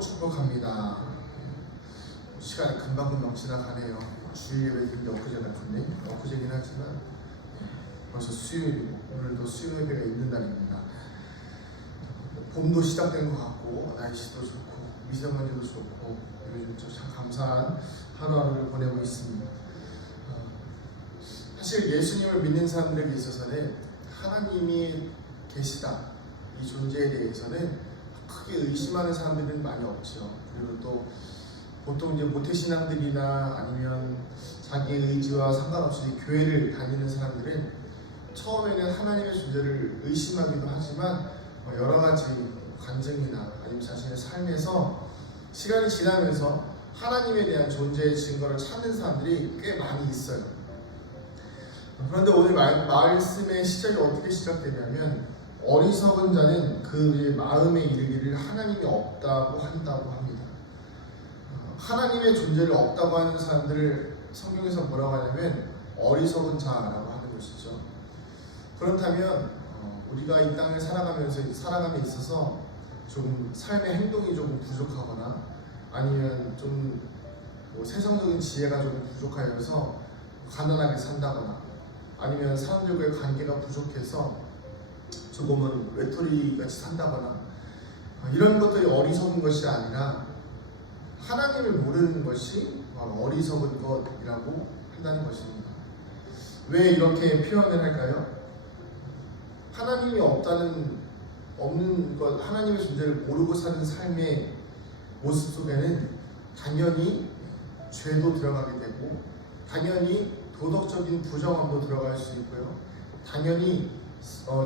축복합니다. 시간이 금방금방 지나가네요. 주일 예배 드린 게 엊그제 같은데, 엊그제긴 하지만 벌써 수요일이고 오늘도 수요 예배가 있는 날입니다. 봄도 시작된 것 같고 날씨도 좋고 미세먼지도 좋고 요즘 참 감사한 하루하루를 보내고 있습니다. 사실 예수님을 믿는 사람들에게 있어서는 하나님이 계시다 이 존재에 대해서는 크게 의심하는 사람들은 많이 없죠. 그리고 또 보통 이제 모태신앙들이나 아니면 자기의 의지와 상관없이 교회를 다니는 사람들은 처음에는 하나님의 존재를 의심하기도 하지만 여러 가지 간증이나 아니면 자신의 삶에서 시간이 지나면서 하나님에 대한 존재의 증거를 찾는 사람들이 꽤 많이 있어요. 그런데 오늘 말씀의 시작이 어떻게 시작되냐면 어리석은 자는 그 마음에 이르기를 하나님이 없다고 한다고 합니다. 하나님의 존재를 없다고 하는 사람들을 성경에서 뭐라고 하냐면 어리석은 자라고 하는 것이죠. 그렇다면 우리가 이 땅을 살아감에 있어서 좀 삶의 행동이 조금 부족하거나 아니면 좀 세상적인 지혜가 조금 부족하여서 가난하게 산다거나 아니면 사람들과의 관계가 부족해서 조금은 외톨이같이 산다거나 이런 것들이 어리석은 것이 아니라 하나님을 모르는 것이 어리석은 것이라고 한다는 것입니다. 왜 이렇게 표현을 할까요? 하나님이 없는 것, 하나님의 존재를 모르고 사는 삶의 모습 속에는 당연히 죄도 들어가게 되고 당연히 도덕적인 부정함도 들어갈 수 있고요. 당연히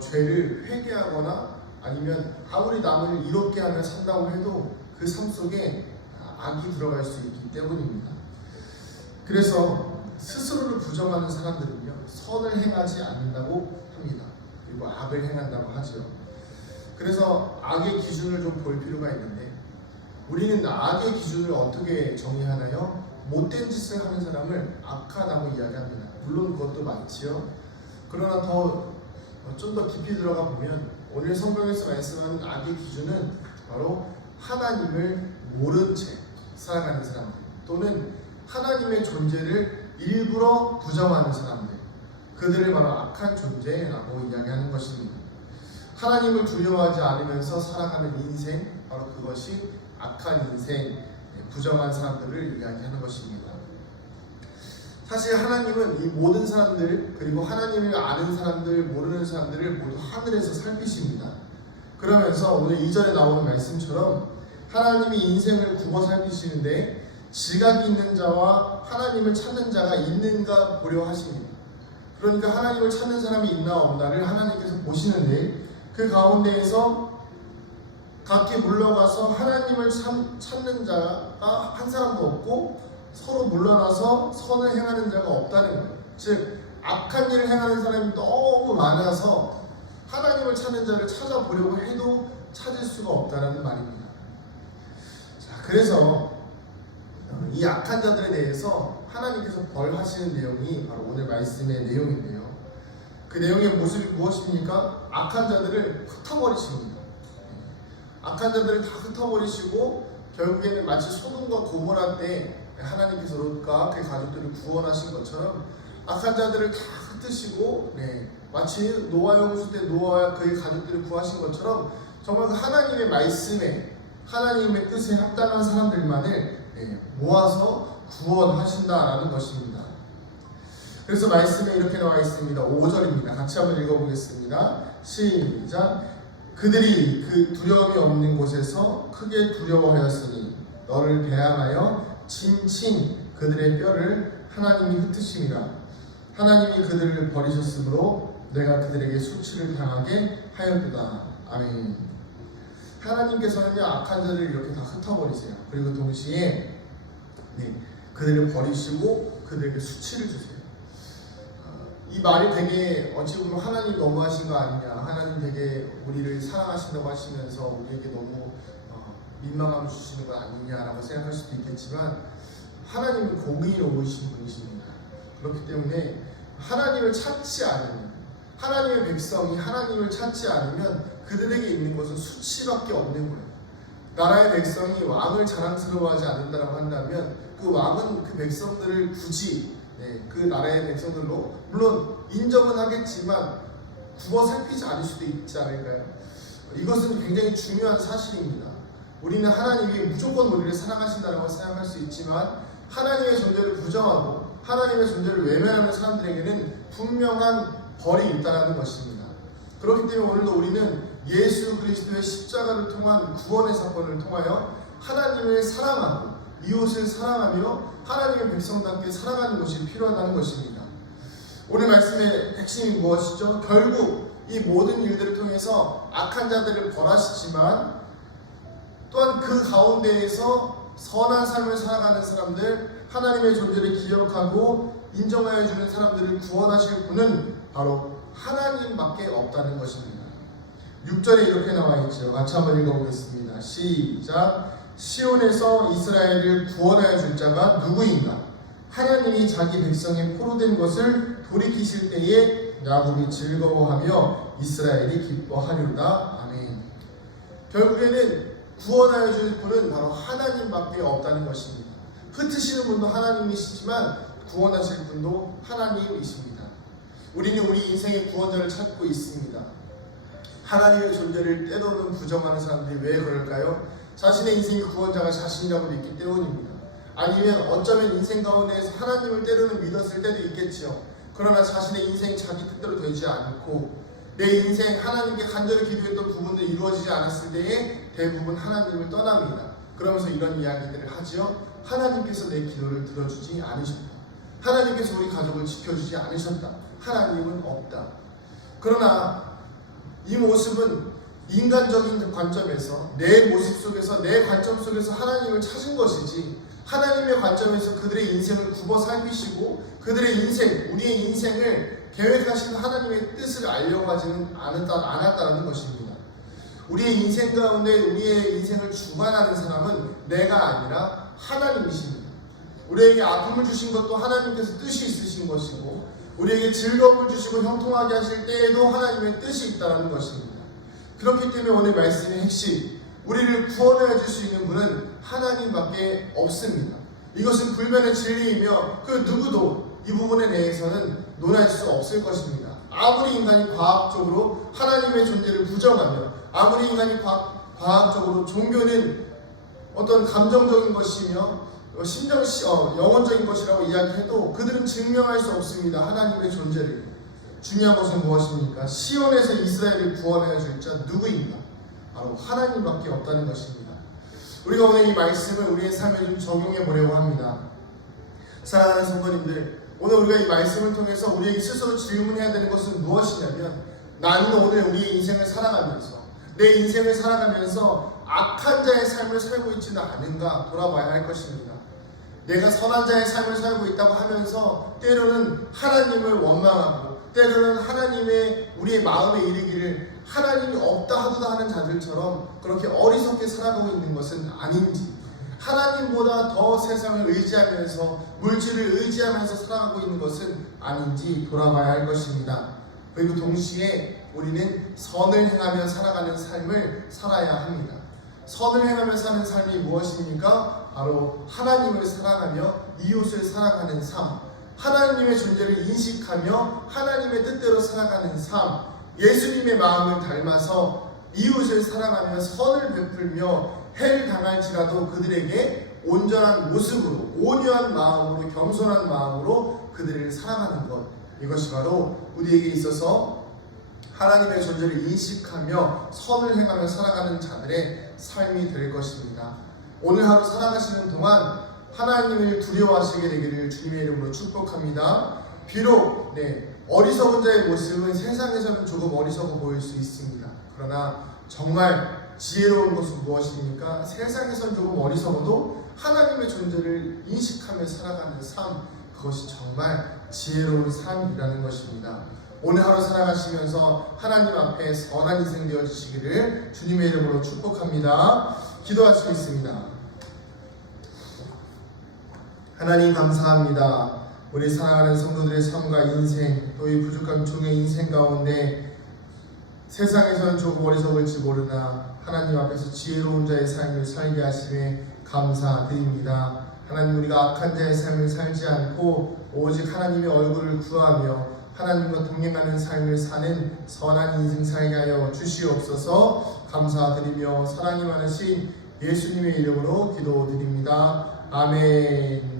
죄를 회개하거나 아니면 아무리 남을 이롭게 하며 산다고 해도 그 삶 속에 악이 들어갈 수 있기 때문입니다. 그래서 스스로를 부정하는 사람들은요 선을 행하지 않는다고 합니다. 그리고 악을 행한다고 하죠. 그래서 악의 기준을 좀 볼 필요가 있는데 우리는 악의 기준을 어떻게 정의하나요? 못된 짓을 하는 사람을 악하다고 이야기합니다. 물론 그것도 맞지요. 그러나 좀 더 깊이 들어가 보면 오늘 성경에서 말씀하는 악의 기준은 바로 하나님을 모른 채 살아가는 사람들 또는 하나님의 존재를 일부러 부정하는 사람들 그들을 바로 악한 존재라고 이야기하는 것입니다. 하나님을 두려워하지 않으면서 살아가는 인생 바로 그것이 악한 인생 부정한 사람들을 이야기하는 것입니다. 사실 하나님은 이 모든 사람들 그리고 하나님을 아는 사람들 모르는 사람들을 모두 하늘에서 살피십니다. 그러면서 오늘 2절에 나오는 말씀처럼 하나님이 인생을 굽어 살피시는데 지각이 있는 자와 하나님을 찾는 자가 있는가 보려 하십니다. 그러니까 하나님을 찾는 사람이 있나 없나를 하나님께서 보시는데 그 가운데에서 각기 물러가서 하나님을 찾는 자가 한 사람도 없고 서로 물러나서 선을 행하는 자가 없다는 거예요. 즉 악한 일을 행하는 사람이 너무 많아서 하나님을 찾는 자를 찾아보려고 해도 찾을 수가 없다는 말입니다. 자, 그래서 이 악한 자들에 대해서 하나님께서 벌하시는 내용이 바로 오늘 말씀의 내용인데요. 그 내용의 모습이 무엇입니까? 악한 자들을 흩어버리십니다. 악한 자들을 다 흩어버리시고 결국에는 마치 소돔과 고모라 때 하나님께서 롯과 그의 가족들을 구원하신 것처럼 악한 자들을 다 흩으시고 마치 노아 홍수 때 노아와 그의 가족들을 구하신 것처럼 정말 그 하나님의 말씀에 하나님의 뜻에 합당한 사람들만을 모아서 구원하신다라는 것입니다. 그래서 말씀에 이렇게 나와 있습니다. 5절입니다. 같이 한번 읽어보겠습니다. 시작. 그들이 그 두려움이 없는 곳에서 크게 두려워하였으니 너를 대항하여 친친 그들의 뼈를 하나님이 흩으심이라. 하나님이 그들을 버리셨으므로 내가 그들에게 수치를 당하게 하였도다. 아멘. 하나님께서는요 악한 자를 이렇게 다 흩어버리세요. 그리고 동시에 그들을 버리시고 그들에게 수치를 주세요. 이 말이 되게 어찌 보면 하나님 너무하신 거 아니냐, 하나님 되게 우리를 사랑하신다고 하시면서 우리에게 너무 민망함을 주시는 거 아니냐라고 생각할 수도 있겠지만 하나님은 공의로우신 분이십니다. 그렇기 때문에 하나님을 찾지 않으면 하나님의 백성이 하나님을 찾지 않으면 그들에게 있는 것은 수치밖에 없는 거예요. 나라의 백성이 왕을 자랑스러워하지 않는다라고 한다면 그 왕은 그 백성들을 굳이 그 나라의 백성들로 물론 인정은 하겠지만 굽어 살피지 않을 수도 있지 않을까요? 이것은 굉장히 중요한 사실입니다. 우리는 하나님이 무조건 우리를 사랑하신다고 생각할 수 있지만 하나님의 존재를 부정하고 하나님의 존재를 외면하는 사람들에게는 분명한 벌이 있다는 것입니다. 그렇기 때문에 오늘도 우리는 예수 그리스도의 십자가를 통한 구원의 사건을 통하여 하나님을 사랑하고 이웃을 사랑하며 하나님의 백성답게 살아가는 것이 필요하다는 것입니다. 오늘 말씀의 핵심이 무엇이죠? 결국 이 모든 일들을 통해서 악한 자들을 벌하시지만 또한 그 가운데에서 선한 삶을 살아가는 사람들, 하나님의 존재를 기억하고 인정하여 주는 사람들을 구원하실 분은 바로 하나님밖에 없다는 것입니다. 6절에 이렇게 나와 있죠. 같이 한번 읽어보겠습니다. 시작. 시온에서 이스라엘을 구원하여 줄 자가 누구인가? 하나님이 자기 백성의 포로된 것을 돌이키실 때에 야곱이 즐거워하며 이스라엘이 기뻐하리로다. 아멘. 결국에는 구원하여 줄 분은 바로 하나님밖에 없다는 것입니다. 흩으시는 분도 하나님이시지만 구원하실 분도 하나님이십니다. 우리는 우리 인생의 구원자를 찾고 있습니다. 하나님의 존재를 때로는 부정하는 사람들이 왜 그럴까요? 자신의 인생의 구원자가 자신이라고 믿기 때문입니다. 아니면 어쩌면 인생 가운데에서 하나님을 때로는 믿었을 때도 있겠지요. 그러나 자신의 인생이 자기 뜻대로 되지 않고 내 인생 하나님께 간절히 기도했던 부분들이 이루어지지 않았을 때에 대부분 하나님을 떠납니다. 그러면서 이런 이야기들을 하지요. 하나님께서 내 기도를 들어주지 않으셨다. 하나님께서 우리 가족을 지켜주지 않으셨다. 하나님은 없다. 그러나 이 모습은 인간적인 관점에서 내 모습 속에서 내 관점 속에서 하나님을 찾은 것이지 하나님의 관점에서 그들의 인생을 굽어 살피시고 그들의 인생, 우리의 인생을 계획하신 하나님의 뜻을 알려고 하지는 않았다는 것입니다. 우리의 인생 가운데 우리의 인생을 주관하는 사람은 내가 아니라 하나님이십니다. 우리에게 아픔을 주신 것도 하나님께서 뜻이 있으신 것이고 우리에게 즐거움을 주시고 형통하게 하실 때에도 하나님의 뜻이 있다는 것입니다. 그렇기 때문에 오늘 말씀의 핵심, 우리를 구원하여 줄 수 있는 분은 하나님밖에 없습니다. 이것은 불변의 진리이며 그 누구도 이 부분에 대해서는 논할 수 없을 것입니다. 아무리 인간이 과학적으로 하나님의 존재를 부정하며 아무리 인간이 과학적으로 종교는 어떤 감정적인 것이며 영혼적인 것이라고 이야기해도 그들은 증명할 수 없습니다. 하나님의 존재를. 중요한 것은 무엇입니까? 시온에서 이스라엘을 구원하여 줄 자 누구인가? 바로 하나님밖에 없다는 것입니다. 우리가 오늘 이 말씀을 우리의 삶에 좀 적용해 보려고 합니다. 사랑하는 성도님들, 오늘 우리가 이 말씀을 통해서 우리에게 스스로 질문해야 되는 것은 무엇이냐면 나는 오늘 우리의 인생을 살아가면서 내 인생을 살아가면서 악한 자의 삶을 살고 있지는 않은가 돌아봐야 할 것입니다. 내가 선한 자의 삶을 살고 있다고 하면서 때로는 하나님을 원망하고 때로는 하나님의 우리의 마음에 이르기를 하나님이 없다 하도다 하는 자들처럼 그렇게 어리석게 살아가고 있는 것은 아닌지, 하나님보다 더 세상을 의지하면서 물질을 의지하면서 살아가고 있는 것은 아닌지 돌아봐야 할 것입니다. 그리고 동시에 우리는 선을 행하며 살아가는 삶을 살아야 합니다. 선을 행하며 사는 삶이 무엇입니까? 바로 하나님을 사랑하며 이웃을 사랑하는 삶, 하나님의 존재를 인식하며 하나님의 뜻대로 살아가는 삶, 예수님의 마음을 닮아서 이웃을 사랑하며 선을 베풀며 해를 당할지라도 그들에게 온전한 모습으로, 온유한 마음으로, 겸손한 마음으로 그들을 사랑하는 것, 이것이 바로 우리에게 있어서 하나님의 존재를 인식하며 선을 행하며 살아가는 자들의 삶이 될 것입니다. 오늘 하루 살아가시는 동안 하나님을 두려워하시게 되기를 주님의 이름으로 축복합니다. 비록 어리석은 자의 모습은 세상에서는 조금 어리석어 보일 수 있습니다. 그러나 정말 지혜로운 것은 무엇입니까? 세상에서는 조금 어리석어도 하나님의 존재를 인식하며 살아가는 삶, 그것이 정말 지혜로운 삶이라는 것입니다. 오늘 하루 살아가시면서 하나님 앞에 선한 인생 되어주시기를 주님의 이름으로 축복합니다. 기도하시겠습니다. 하나님 감사합니다. 우리 사랑하는 성도들의 삶과 인생, 또 이 부족한 종의 인생 가운데 세상에서는 조금 어리석을지 모르나 하나님 앞에서 지혜로운 자의 삶을 살게 하심에 감사드립니다. 하나님, 우리가 악한 자의 삶을 살지 않고 오직 하나님의 얼굴을 구하며 하나님과 동행하는 삶을 사는 선한 인생 살게 하여 주시옵소서. 감사드리며 사랑이 많으신 예수님의 이름으로 기도드립니다. 아멘.